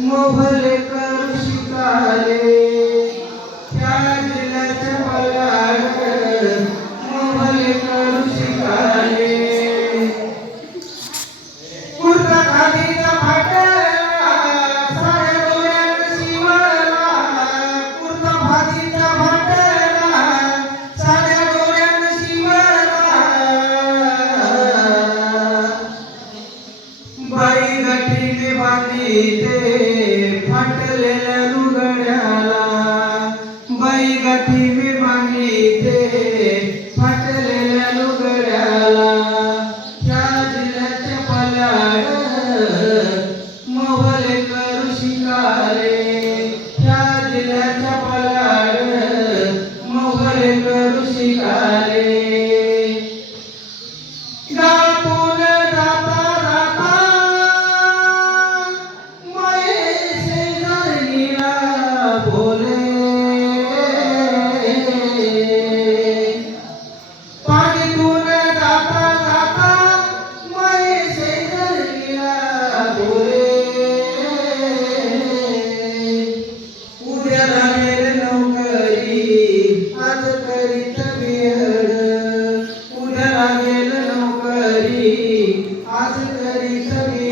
मोहले कर शिकाले. कठीण बांधिते फाटलेल्या लुगड्याला. बाई कठीण बांधिते फाटलेल्या लुगड्याला. त्या जिल्ह्याच्या पल्याड मोहले करू शिकारे त्या जिल्ह्याच्या पल्याड मोहले करू शिकारे ஆசிர்வதிசமே